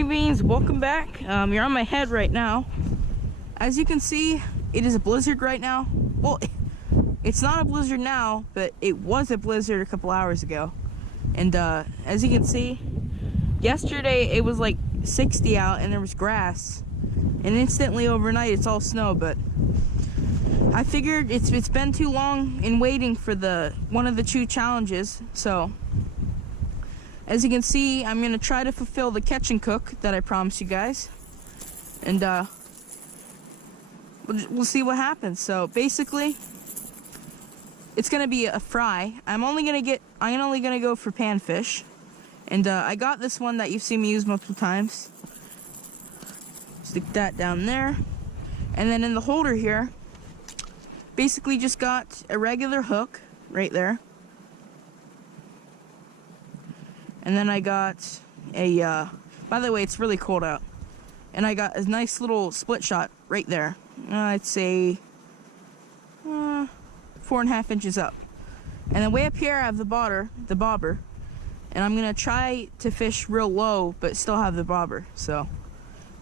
Green Beans, welcome back. You're on my head right now. As you can see, it is a blizzard right now. Well, it's not a blizzard now, but it was a blizzard a couple hours ago. And as you can see, yesterday it was like 60 out and there was grass. And instantly overnight it's all snow, but I figured it's been too long in waiting for one of the 2 challenges. So as you can see, I'm gonna try to fulfill the catch and cook that I promised you guys. And we'll see what happens. So basically, it's gonna be a fry. I'm only gonna go for panfish. And I got this one that you've seen me use multiple times. Stick that down there. And then in the holder here, basically just got a regular hook right there. And then I got a, by the way, it's really cold out. And I got a nice little split shot right there. I'd say 4.5 inches up. And then way up here I have the bobber. And I'm gonna try to fish real low, but still have the bobber. So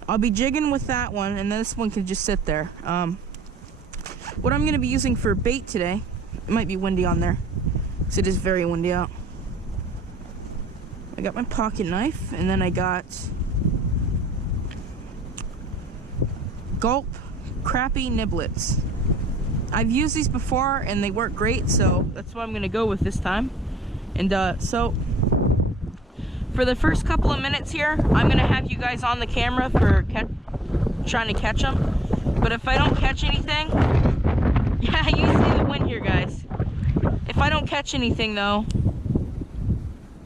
I'll be jigging with that one, and then this one can just sit there. What I'm gonna be using for bait today, it might be windy on there, because it is very windy out. I got my pocket knife, and then I got Gulp Crappie Niblets. I've used these before, and they work great, so that's what I'm gonna go with this time. And so for the first couple of minutes here, I'm gonna have you guys on the camera for trying to catch them. But if I don't catch anything, yeah, you see the wind here, guys. If I don't catch anything though,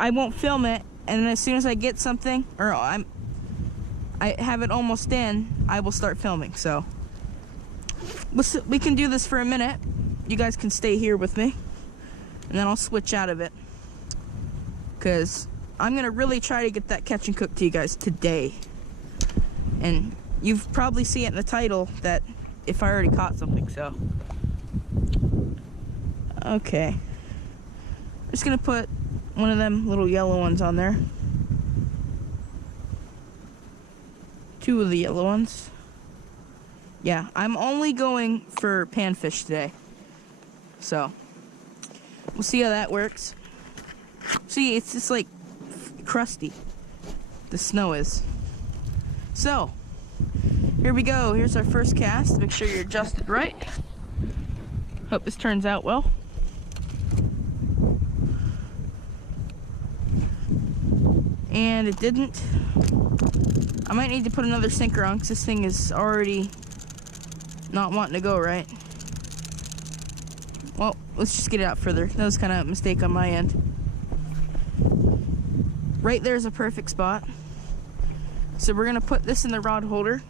I won't film it, and as soon as I get something, or I have it almost in, I will start filming. So we can do this for a minute. You guys can stay here with me, and then I'll switch out of it, because I'm gonna really try to get that catch and cook to you guys today. And you've probably seen it in the title that if I already caught something. So okay, I'm just gonna put one of them little yellow ones on there. 2 of the yellow ones. Yeah, I'm only going for panfish today. So we'll see how that works. See, it's just like crusty. The snow is. So here we go. Here's our first cast. Make sure you're adjusted right. Hope this turns out well. And it didn't. I might need to put another sinker on because this thing is already not wanting to go right. Well, let's just get it out further. That was kind of a mistake on my end. Right there's a perfect spot. So we're gonna put this in the rod holder.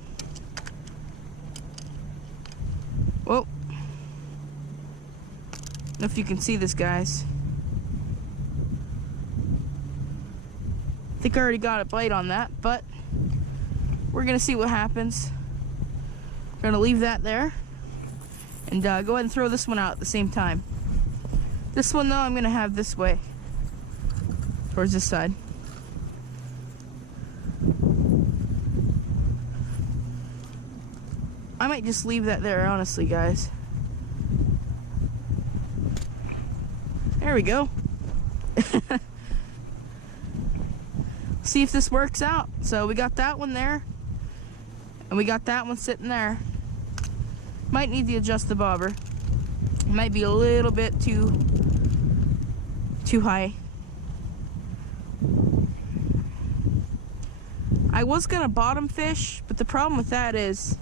Whoa. I don't know if you can see this, guys. I think I already got a bite on that, but we're gonna see what happens. We're gonna leave that there and go ahead and throw this one out at the same time. This one though, I'm gonna have this way, towards this side. I might just leave that there, honestly, guys. There we go. See if this works out. So we got that one there, and we got that one sitting there. Might need to adjust the bobber. It might be a little bit too high. I was gonna bottom fish, but the problem with that is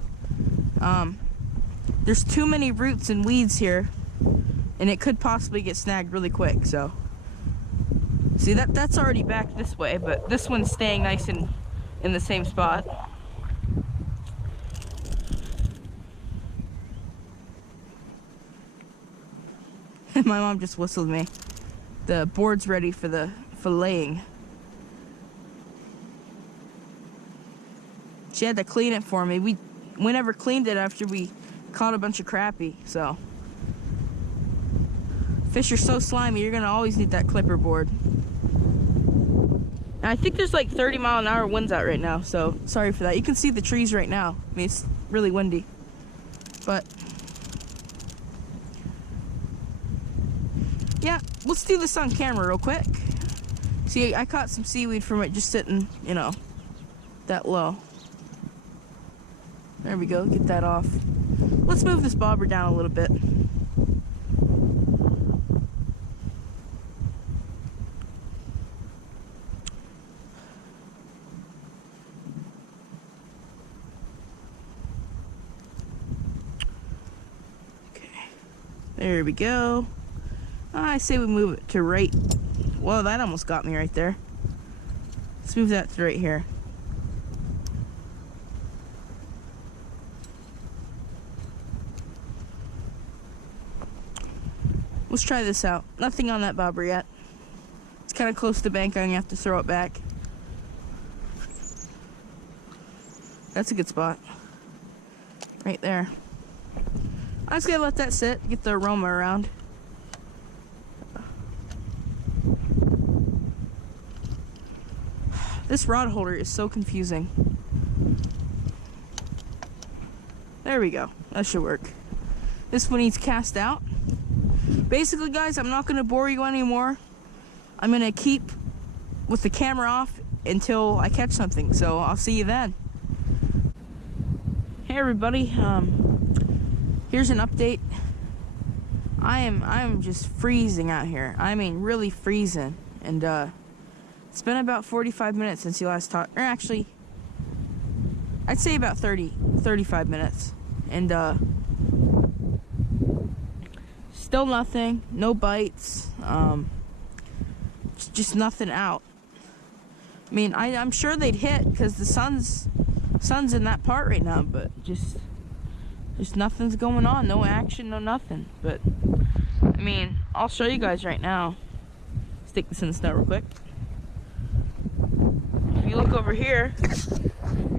there's too many roots and weeds here, and it could possibly get snagged really quick. So see, that's already back this way, but this one's staying nice and in the same spot. My mom just whistled me. The board's ready for the filleting. She had to clean it for me. We never cleaned it after we caught a bunch of crappie, so. Fish are so slimy, you're gonna always need that clipper board. And I think there's like 30-mile-an-hour winds out right now, so sorry for that. You can see the trees right now. I mean, it's really windy. But yeah, let's do this on camera real quick. See, I caught some seaweed from it just sitting, you know, that low. There we go, get that off. Let's move this bobber down a little bit. There we go. I say we move it to right. Well, that almost got me right there. Let's move that to right here. Let's try this out. Nothing on that bobber yet. It's kind of close to the bank. I'm gonna have to throw it back. That's a good spot. Right there. I'm just gonna let that sit, get the aroma around. This rod holder is so confusing. There we go. That should work. This one needs cast out. Basically, guys, I'm not gonna bore you anymore. I'm gonna keep with the camera off until I catch something. So I'll see you then. Hey everybody. Here's an update. I'm just freezing out here. I mean, really freezing. And it's been about 45 minutes since you last talked. Or actually, I'd say about 35 minutes. And still nothing. No bites. Just nothing out. I mean, I'm sure they'd hit because the sun's in that part right now, but just nothing's going on. No action, no nothing. But I mean, I'll show you guys right now. Stick this in the snow real quick. If you look over here,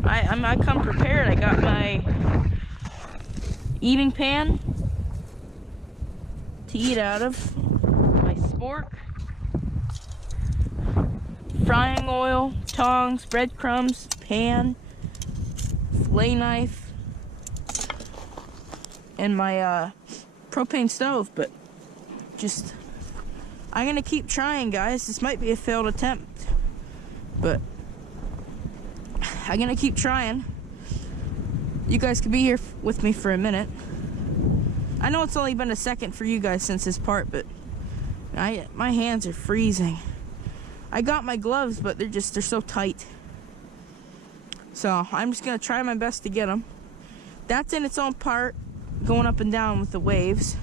I come prepared. I got my eating pan to eat out of, my spork, frying oil, tongs, breadcrumbs, pan, fillet knife, and my propane stove. But just, I'm gonna keep trying, guys. This might be a failed attempt, but I'm gonna keep trying. You guys can be here with me for a minute. I know it's only been a second for you guys since this part, but my hands are freezing. I got my gloves, but they're so tight. So I'm just gonna try my best to get them. That's in its own part, going up and down with the waves.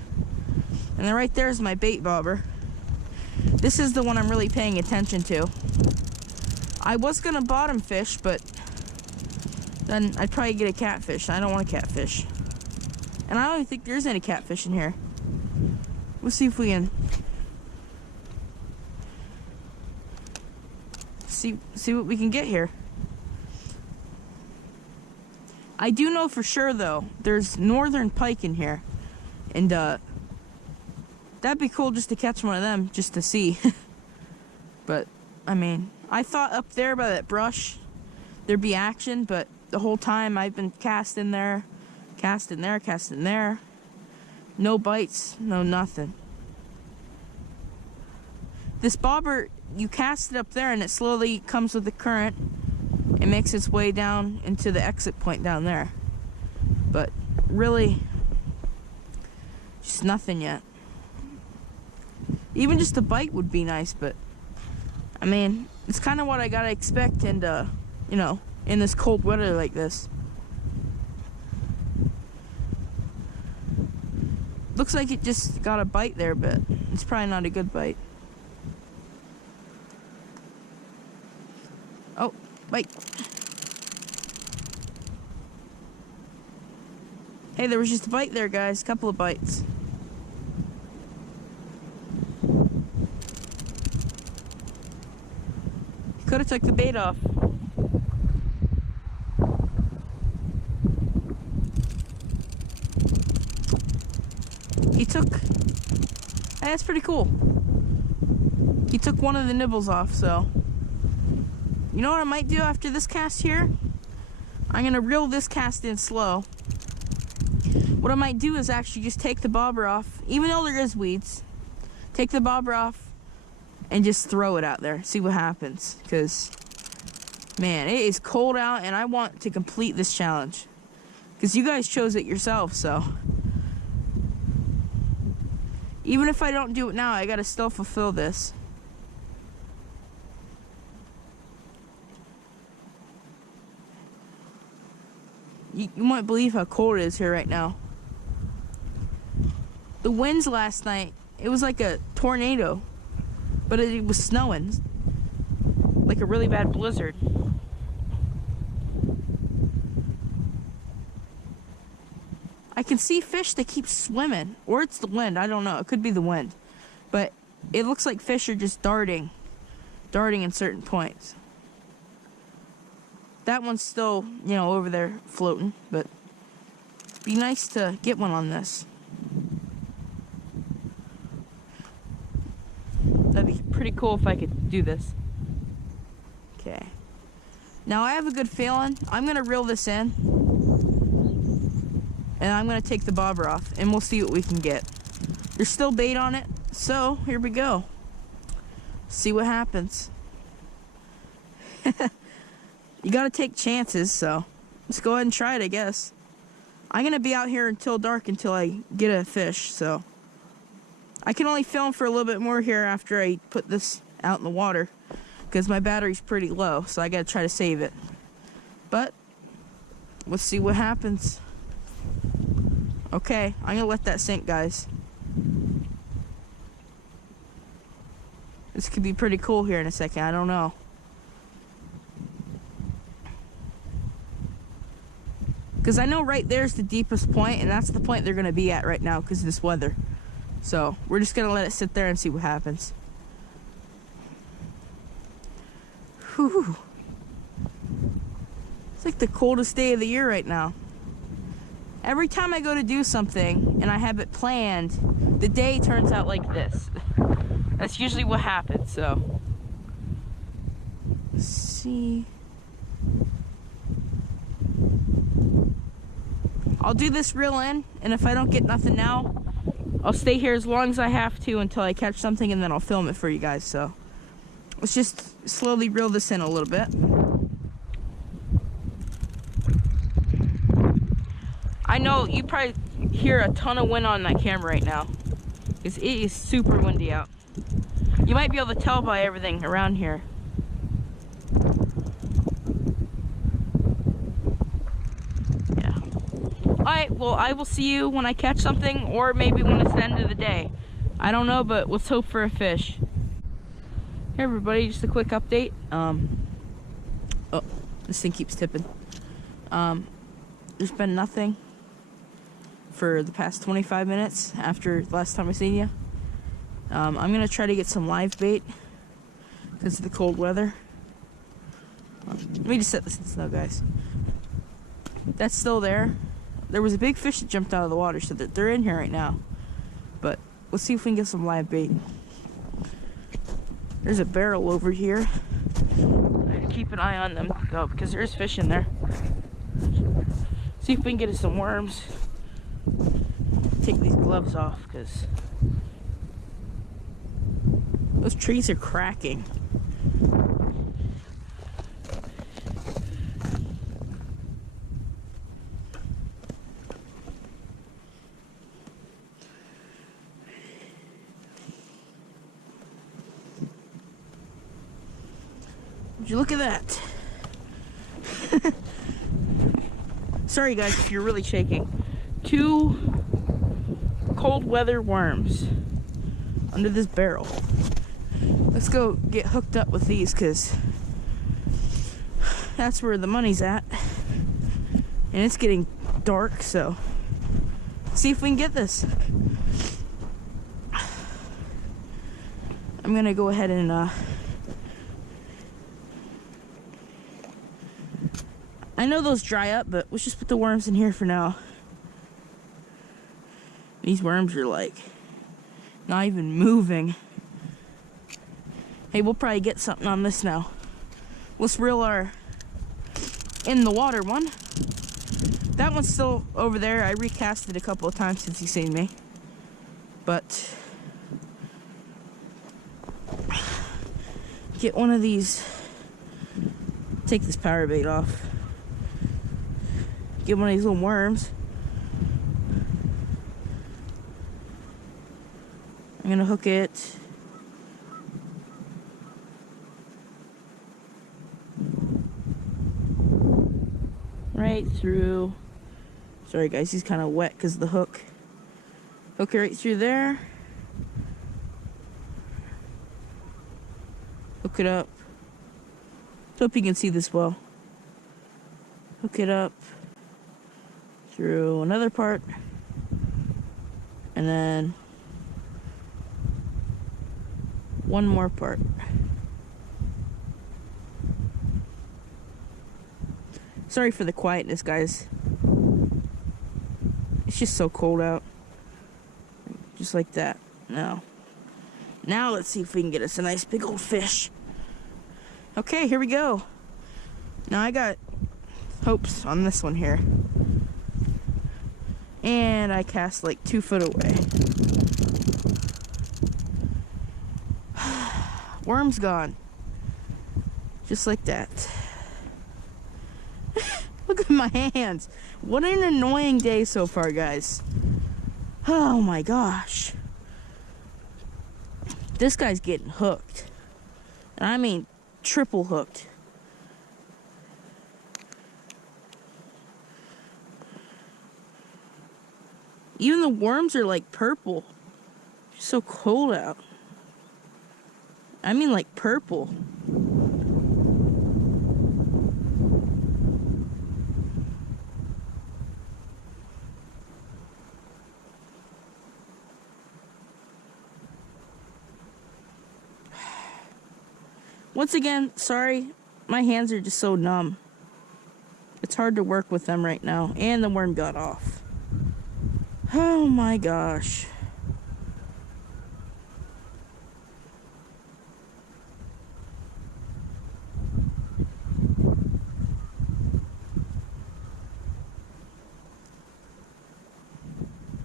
And then right there is my bait bobber. This is the one I'm really paying attention to. I was gonna bottom fish, but then I'd probably get a catfish. I don't want a catfish. And I don't even think there's any catfish in here. We'll see if we can see what we can get here. I do know for sure though, there's northern pike in here. And that'd be cool just to catch one of them, just to see. But I mean, I thought up there by that brush there'd be action, but the whole time I've been casting there, casting there, casting there. No bites, no nothing. This bobber, you cast it up there and it slowly comes with the current. It makes its way down into the exit point down there. But really, just nothing yet. Even just a bite would be nice, but I mean, it's kind of what I gotta expect, and you know, in this cold weather like this. Looks like it just got a bite there, but it's probably not a good bite. Oh, bite. Hey, there was just a bite there, guys. A couple of bites. Could have took the bait off. He took, that's pretty cool. He took one of the nibbles off, so you know what I might do after this cast here? I'm gonna reel this cast in slow. What I might do is actually just take the bobber off, even though there is weeds. Take the bobber off and just throw it out there. See what happens. Because, man, it is cold out and I want to complete this challenge. Because you guys chose it yourself, so. Even if I don't do it now, I gotta still fulfill this. You won't believe how cold it is here right now. The winds last night, it was like a tornado, but it was snowing. Like a really bad blizzard. I can see fish that keep swimming, or it's the wind, I don't know, it could be the wind. But it looks like fish are just darting in certain points. That one's still, you know, over there floating, but it'd be nice to get one on this. That'd be pretty cool if I could do this. Okay. Now I have a good feeling. I'm gonna reel this in. And I'm gonna take the bobber off and we'll see what we can get. There's still bait on it, so here we go. See what happens. You gotta take chances, so let's go ahead and try it, I guess. I'm gonna be out here until dark until I get a fish, so I can only film for a little bit more here after I put this out in the water because my battery's pretty low, so I gotta try to save it. But let's see what happens. Okay, I'm gonna let that sink, guys. This could be pretty cool here in a second, I don't know. Because I know right there's the deepest point, and that's the point they're going to be at right now because of this weather. So, we're just going to let it sit there and see what happens. Whew. It's like the coldest day of the year right now. Every time I go to do something, and I have it planned, the day turns out like this. That's usually what happens, so. Let's see. I'll do this reel in, and if I don't get nothing now, I'll stay here as long as I have to until I catch something, and then I'll film it for you guys. So let's just slowly reel this in a little bit. I know you probably hear a ton of wind on that camera right now because it is super windy out. You might be able to tell by everything around here. Alright, well, I will see you when I catch something, or maybe when it's the end of the day. I don't know, but let's hope for a fish. Hey everybody, just a quick update. Oh, this thing keeps tipping. There's been nothing for the past 25 minutes after the last time I seen you. I'm gonna try to get some live bait because of the cold weather. Let me just set this in snow, guys. That's still there. There was a big fish that jumped out of the water, so they're in here right now. But let's see if we can get some live bait. There's a barrel over here. I have to keep an eye on them, though, because there's fish in there. See if we can get us some worms. Take these gloves off, because those trees are cracking. Would you look at that? Sorry guys if you're really shaking. 2 cold weather worms under this barrel. Let's go get hooked up with these because that's where the money's at. And it's getting dark, so see if we can get this. I'm gonna go ahead and I know those dry up, but let's just put the worms in here for now. These worms are like not even moving. Hey, we'll probably get something on this now. Let's reel our in the water one. That one's still over there. I recast it a couple of times since he's seen me. But get one of these. Take this power bait off. Get one of these little worms. I'm gonna hook it. Right through. Sorry guys, he's kind of wet because of the hook. Hook it right through there. Hook it up. Hope you can see this well. Hook it up through another part. And then one more part. Sorry for the quietness, guys. It's just so cold out. Just like that. Now let's see if we can get us a nice big old fish. Okay, here we go. Now I got hopes on this one here. And I cast like 2 foot away. Worm's gone. Just like that. Look at my hands. What an annoying day so far, guys. Oh my gosh. This guy's getting hooked. And I mean triple hooked. Even the worms are like purple. It's so cold out. I mean like purple. Once again, sorry, my hands are just so numb. It's hard to work with them right now, and the worm got off. Oh my gosh.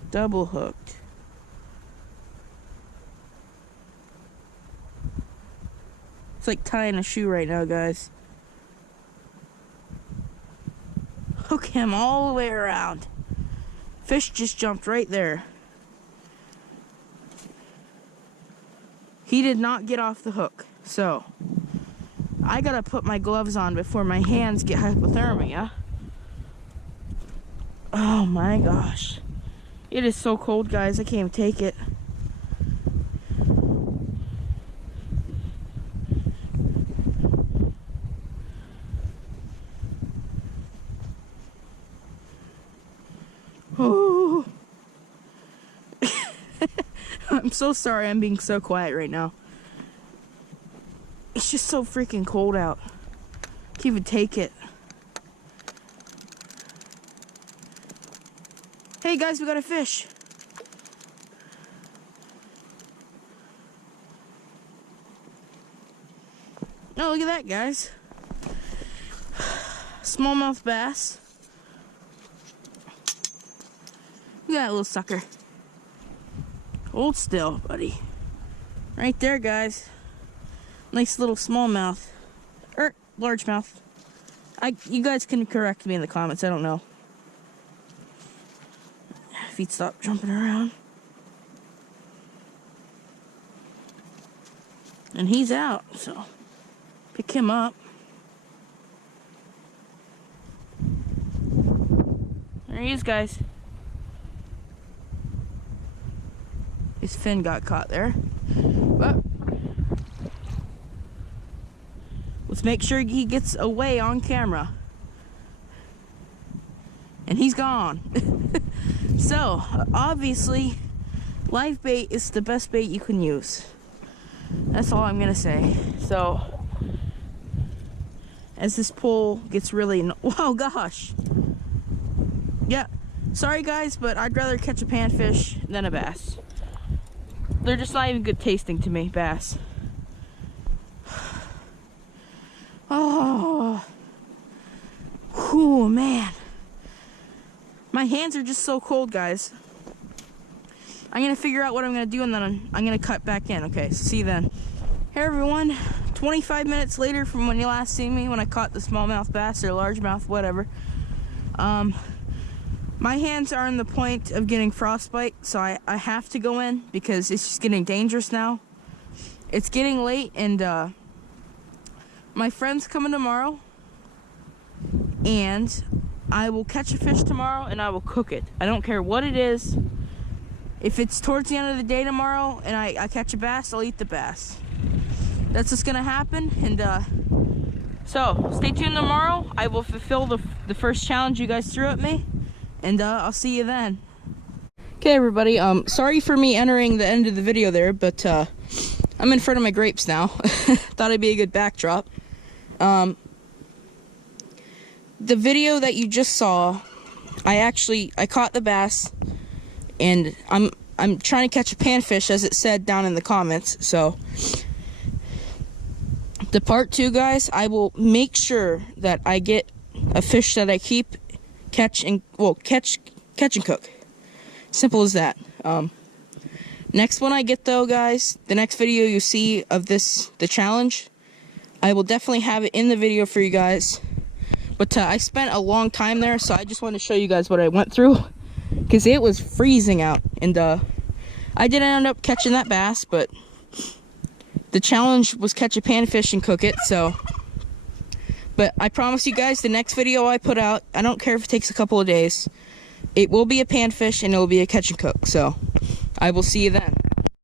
Double hooked. It's like tying a shoe right now, guys. Hook him all the way around. Fish just jumped right there. He did not get off the hook, so I gotta put my gloves on before my hands get hypothermia. Oh my gosh. It is so cold, guys. I can't even take it. Oh. I'm so sorry I'm being so quiet right now. It's just so freaking cold out. Can't even take it. Hey guys, we got a fish. Oh, look at that, guys. Smallmouth bass. Look at that little sucker. Hold still, buddy. Right there, guys. Nice little smallmouth. Or largemouth. You guys can correct me in the comments, I don't know. If he'd stop jumping around. And he's out, so pick him up. There he is, guys. His fin got caught there. But let's make sure he gets away on camera. And he's gone. So, obviously, live bait is the best bait you can use. That's all I'm gonna say. So, as this pole gets really... Oh, gosh. Yeah, sorry guys, but I'd rather catch a panfish than a bass. They're just not even good tasting to me, bass. Oh. My hands are just so cold, guys. I'm gonna figure out what I'm gonna do, and then I'm gonna cut back in. Okay, see you then. Hey everyone, 25 minutes later from when you last seen me when I caught the smallmouth bass or largemouth, whatever. My hands are on the point of getting frostbite, so I have to go in because it's just getting dangerous now. It's getting late, and my friend's coming tomorrow, and I will catch a fish tomorrow and I will cook it. I don't care what it is. If it's towards the end of the day tomorrow and I catch a bass, I'll eat the bass. That's what's gonna happen, and so stay tuned tomorrow. I will fulfill the first challenge you guys threw at me, and I'll see you then. Okay everybody, sorry for me entering the end of the video there, but I'm in front of my grapes now. Thought it'd be a good backdrop. The video that you just saw, I caught the bass, and I'm trying to catch a panfish, as it said down in the comments. So the part 2, guys, I will make sure that I get a fish that I keep, catch and cook. Simple as that. Next one I get though, guys, the next video you see of the challenge, I will definitely have it in the video for you guys. But I spent a long time there, so I just want to show you guys what I went through, because it was freezing out, and I didn't end up catching that bass, but the challenge was catch a panfish and cook it. So, but I promise you guys, the next video I put out, I don't care if it takes a couple of days, it will be a panfish and it will be a catch and cook. So I will see you then.